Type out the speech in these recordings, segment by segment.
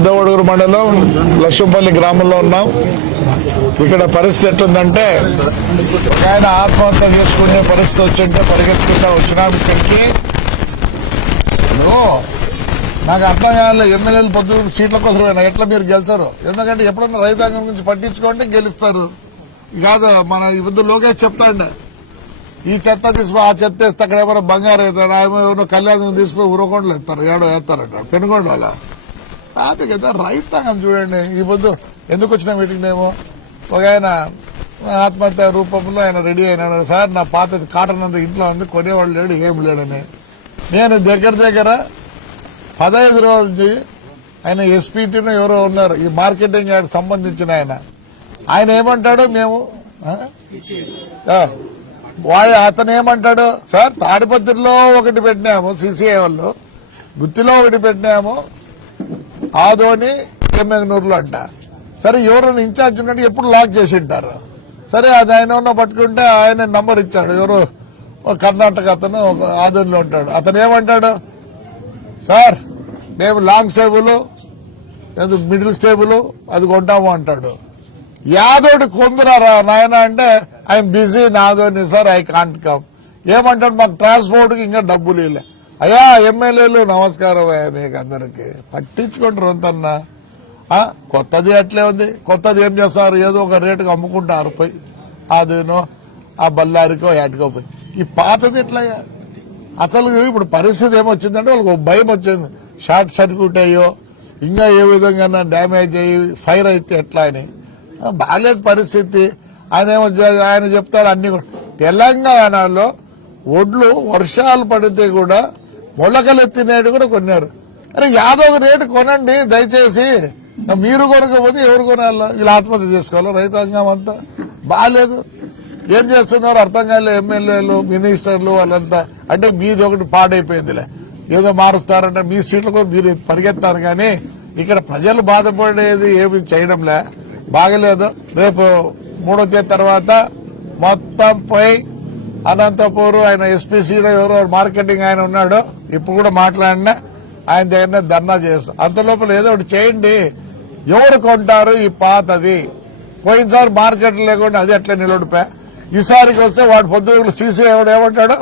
పెద్దవడుగురు మండలం లక్ష్మపల్లి గ్రామంలో ఉన్నాం. ఇక్కడ పరిస్థితి ఎట్లుందంటే ఒక ఆయన ఆత్మహత్య చేసుకునే పరిస్థితి వచ్చింటే పరిగెత్తుకుంటా వచ్చినాం ఇక్కడికి. నాకు అర్థం కావాలి, ఎమ్మెల్యేలు పొద్దున్న సీట్ల కోసమైనా ఎట్లా మీరు గెలిచారు? ఎందుకంటే ఎప్పుడన్నా రైతాంగం గురించి పట్టించుకోండి గెలుస్తారు కాదు. మన ఇప్పుడు లోకేష్ చెప్తాండే ఈ చెత్త తీసుకుని ఆ చెత్త వేస్తే అక్కడ ఏమైనా బంగారు అవుతాడు, ఏమో కళ్యాణం తీసుకుని ఉరకొండలు ఎత్తారు, ఏడో వేస్తారంట పెనుగొండ వాళ్ళ కాదు కదా. రైతాంగం చూడండి. ఈ పొద్దు ఎందుకు వచ్చిన మీటింగ్ మేము ఒక ఆయన ఆత్మహత్య రూపంలో ఆయన రెడీ అయినాడు. సార్ నా పాత కాటన్ అంతా ఇంట్లో ఉంది, కొనేవాళ్ళు లేడు, ఏం లేడని. నేను దగ్గర 15 రోజుల నుంచి ఆయన ఎస్పీటీను ఎవరో ఉన్నారు ఈ మార్కెటింగ్ యార్డ్ సంబంధించిన ఆయన ఏమంటాడు, మేము అతను ఏమంటాడు, సార్ తాడిపత్రిలో ఒకటి పెట్టినాము సిసిఐ వాళ్ళు, గుత్తిలో ఒకటి పెట్టినాము, ఆదోని ఎమ్మెగనూరులో అంట. సరే ఎవరైనా ఇన్ఛార్జ్ ఉన్నట్టు ఎప్పుడు లాక్ చేసి ఉంటారు. సరే అది ఆయన ఉన్న పట్టుకుంటే ఆయన నంబర్ ఇచ్చాడు, ఎవరు కర్ణాటక అతను ఆదోనిలో ఉంటాడు. అతను ఏమంటాడు, సార్ మేము లాంగ్ స్టేబుల్ మిడిల్ స్టేబుల్ అది కొంటాము అంటాడు. యాదోడి కొందరారా నాయన అంటే ఐఎమ్ బిజీ నాదోని సార్ ఐ కాంట్ కమ్. ఏమంటాడు, మాకు ట్రాన్స్పోర్ట్ కి ఇంకా డబ్బులు ఇలే. అయ్యా ఎమ్మెల్యేలు నమస్కారం అయ్యా మీకు అందరికి, పట్టించుకుంటారు అంతన్నా. కొత్తది అట్లే ఉంది, కొత్తది ఏం చేస్తారు, ఏదో ఒక రేటుకు అమ్ముకుంటారు పోయి అదేనో ఆ బల్లారికో ఏటికో పోయి. ఈ పాతది ఎట్లా అసలు ఇప్పుడు పరిస్థితి ఏమొచ్చిందంటే వాళ్ళకి ఒక భయం వచ్చింది, షార్ట్ సర్క్యూట్ అయ్యో ఇంకా ఏ విధంగా డ్యామేజ్ అయ్యి ఫైర్ అయితే ఎట్లా అని. బాగాలేదు పరిస్థితి. ఆయన చెప్తాడు అన్ని. తెలంగాణలో ఒడ్లు వర్షాలు పడితే కూడా మొలకలెత్తినేడు కూడా కొన్నారు. అరే యాదవ్ రేటు కొనండి దయచేసి, మీరు కొనకపోతే ఎవరు కొనాలి? వీళ్ళు ఆత్మహత్య చేసుకోవాలి రైతాంగం అంతా. బాగాలేదు, ఏం చేస్తున్నారు అర్థం కాలేదు. ఎమ్మెల్యేలు మినిస్టర్లు వాళ్ళంతా అంటే మీది ఒకటి పాడైపోయిందిలే, ఏదో మారుస్తారంటే మీ సీట్ల కోసం మీరు పరిగెత్తారు, కానీ ఇక్కడ ప్రజలు బాధపడేది ఏమి చేయడంలే. బాగలేదు. రేపు 3వ తేదీ తర్వాత మొత్తం పోయి అనంతపూర్ ఆయన ఎస్పీసీలో ఎవరో మార్కెటింగ్ ఆయన ఉన్నాడు, ఇప్పుడు కూడా మాట్లాడినా ఆయన దగ్గరనే ధర్నా చేస్తాం. అంతలోపల ఏదో ఒకటి చేయండి. ఎవరు కొంటారు ఈ పాతది? పోయినసారి మార్కెట్ లేకుండా అది ఎట్లా నిలబడిపోయా. ఈసారికి వస్తే వాడు పొద్దున సీసీ ఎవడు ఏమంటాడు,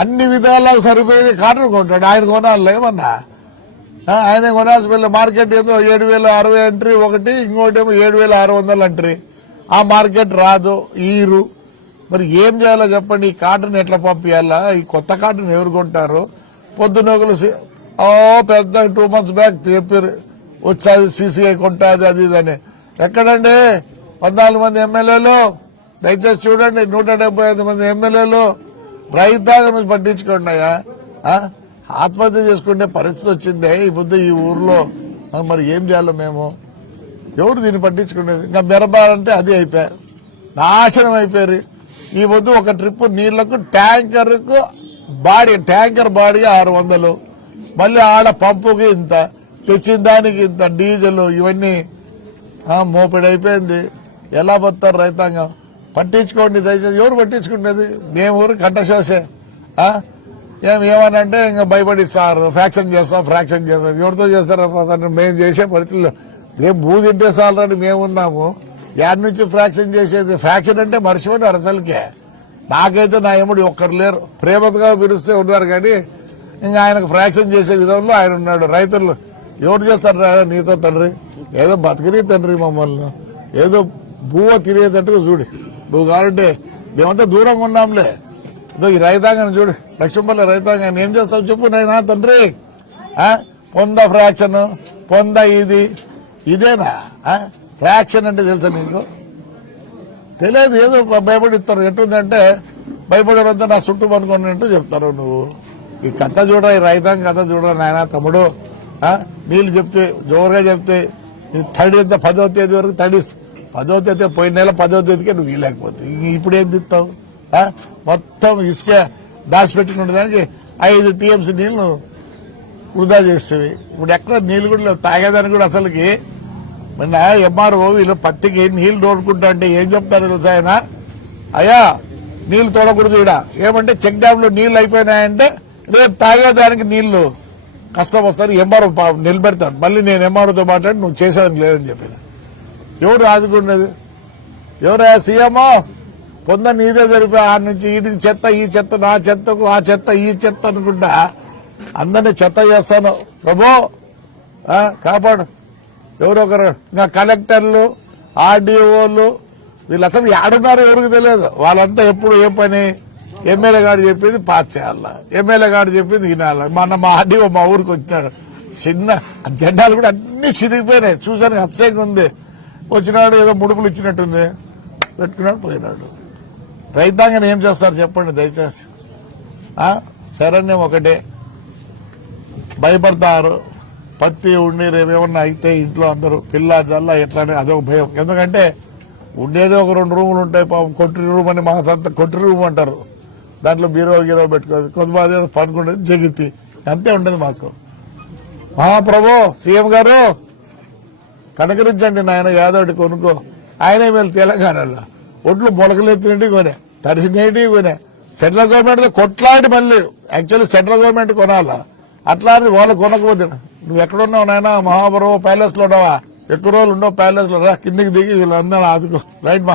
అన్ని విధాలా సరిపోయి కాటన్ కొంటాడు. ఆయన కొనాలి ఏమన్నా, ఆయన కొనాల్సిన మార్కెట్ ఏదో 7,060 ఎంట్రీ ఒకటి, ఇంకోటేమో 7,600 ఎంట్రీ. ఆ మార్కెట్ రాదు ఈరు. మరి ఏం చేయాలో చెప్పండి? ఈ కాటన్ ఎట్లా పంపించాలా? ఈ కొత్త కాటన్ ఎవరు కొంటారు? పొద్దునొకలు పెద్ద 2 months బ్యాక్ పేపర్ వచ్చాది సీసీఐ కొంటాది అది ఇదని. ఎక్కడండి 14 మంది ఎమ్మెల్యేలు? దయచేసి చూడండి, 175 మంది ఎమ్మెల్యేలు రైతాంగం పట్టించుకోండి. ఆత్మహత్య చేసుకునే పరిస్థితి వచ్చిందే ఈ పొద్దు ఈ ఊర్లో. మరి ఏం చేయాలో మేము? ఎవరు దీన్ని పట్టించుకునేది? ఇంకా మెరబాలంటే అది అయిపోయారు, నాశనం అయిపోయారు. ఈ పొద్దు ఒక ట్రిప్ నీళ్లకు ట్యాంకర్ బాడీ 600, మళ్ళీ ఆడ పంపుకి ఇంత, తెచ్చిన దానికి ఇంత, డీజిల్ ఇవన్నీ మోపిడైపోయింది. ఎలా బతారు రైతాంగం? పట్టించుకోండి దయచేసి. ఎవరు పట్టించుకునేది? మేము ఊరు కంటశోసే. ఏమనంటే ఇంకా భయపడిస్తారు, ఫ్రాక్షన్ చేస్తాం. ఎవరితో చేస్తారో మేము చేసే పరిస్థితుల్లో రేపు భూ తింటే చాలని మేమున్నాము. యాడ్ నుంచి ఫ్రాక్షన్ చేసేది? ఫ్రాక్షన్ అంటే మర్చిపోయినారు అసలుకే. నాకైతే నా ఎముడు ఒక్కరు లేరు, ప్రేమగా పిలుస్తే ఉన్నారు, కానీ ఇంకా ఆయనకు ఫ్రాక్షన్ చేసే విధంలో ఆయన ఉన్నాడు. రైతులు ఎవరు చేస్తారు నీతో తండ్రి? ఏదో బతికినీ తండ్రి మమ్మల్ని, ఏదో భూవ తినేటట్టుగా చూడు. నువ్వు కావాలంటే మేమంతా దూరంగా ఉన్నాంలే. ఈ రైతాంగాన్ని చూడు, లక్ష్మపల్లి రైతాంగాన్ని ఏం చేస్తావు చెప్పు నైనా తండ్రి. పొంద ఫ్రాక్షన్, పొంద ఇదేనా ఫ్రాక్షన్ అంటే తెలుసా నీకు? తెలియదు. ఏదో భయపడిస్తారు. ఎట్టుందంటే భయపడేదంతా నా చుట్టూ పనుకున్నట్టు చెప్తారు. నువ్వు ఈ కథ చూడ, ఈ రైతాంగ కథ చూడ నాయన తమ్ముడు. నీళ్ళు చెప్తే జోరుగా చెప్తే తడి ఎంత 10వ తేదీ వరకు తడి. 10వ తేదీ పోయిన నెల 10వ తేదీకే నువ్వు వీలేకపోతే ఇప్పుడు ఏం తిస్తావు? మొత్తం ఇసుక దాచిపెట్టుకునే దానికి 5 TMC నీళ్లు వృధా చేసేవి. ఇప్పుడు ఎక్కడ నీళ్లు కూడా లేవు తాగేదానికి కూడా. అసలుకి మొన్న ఎంఆర్ఓ వీళ్ళు పత్తికి నీళ్లు తోడుకుంటా అంటే ఏం చెప్తారు తెలుసా ఆయన? అయ్యా నీళ్లు తోడకూడదు ఈడ, ఏమంటే చెక్ డ్యామ్ లో నీళ్లు అయిపోయినాయంటే రేపు తాగేదానికి నీళ్లు కష్టం వస్తుంది ఎంఆర్ఓ నిలబెడతాడు. మళ్ళీ నేను ఎంఆర్ఓతో మాట్లాడి నువ్వు చేసేదని లేదని చెప్పిన. ఎవరు రాజుకున్నది? ఎవరా సీఎంఓ? పొంద నీదే జరిపా ఆ నుంచి ఈ నుంచి చెత్త, ఈ చెత్త నా చెత్తకు, ఆ చెత్త ఈ చెత్త అనుకుంటా అందరినీ చెత్త చేస్తాను. ప్రభు కాపాడు. ఎవరొకరు ఇంకా కలెక్టర్లు, ఆర్డీఓలు వీళ్ళు అసలు ఆడున్నారు ఎవరికి తెలియదు. వాళ్ళంతా ఎప్పుడు ఏ పని ఎమ్మెల్యే గారు చెప్పింది పాస్ చేయాల, ఎమ్మెల్యే గారు చెప్పింది వినాల. మా ఆర్డీఓ మా ఊరికి వచ్చినాడు, చిన్న జెండాలు కూడా అన్ని చిరిగిపోయినాయి. చూసాను అత్సంగా ఉంది. వచ్చినాడు ఏదో ముడుపులు ఇచ్చినట్టుంది, పెట్టుకున్నాడు పోయినాడు. రైతాంగం ఏం చేస్తారు చెప్పండి దయచేసి. శరణ్యం ఒకటే, భయపడతారు. పత్తి ఉండి రేపేమన్నా అయితే ఇంట్లో అందరూ పిల్ల జల్ల ఎట్లానే అదొక భయం. ఎందుకంటే ఉండేది ఒక 2 రూములు ఉంటాయి. పాపం కొట్టి రూమ్ అని మా సంత కొట్టి రూమ్ అంటారు. దాంట్లో బీరో గీరో పెట్టుకోదు, కొంతమంది పనుకుంటుంది జగితి అంతే ఉండదు మాకు. మహాప్రభు సీఎం గారు కనకరించండి నాయన, యాదవుడి కొనుక్కో. ఆయనే మేలు తెలంగాణలో ఒడ్లు మొలకలెత్తినట్టు కొనే, తడిసినవి కొనే. సెంట్రల్ గవర్నమెంట్ కొట్లాడి మళ్ళీ యాక్చువల్లీ సెంట్రల్ గవర్నమెంట్ కొనాలా, అట్లాంటిది వాళ్ళు కొనకపోతే. నువ్వు ఎక్కడున్నావు నాయన? మహాప్రభు ప్యాలెస్ లో ఉన్నావా? ఎక్కువ రోజులు ఉండవు ప్యాలెస్ లో. రా కిందికి దిగి వీళ్ళందరూ ఆదుకో. రైట్.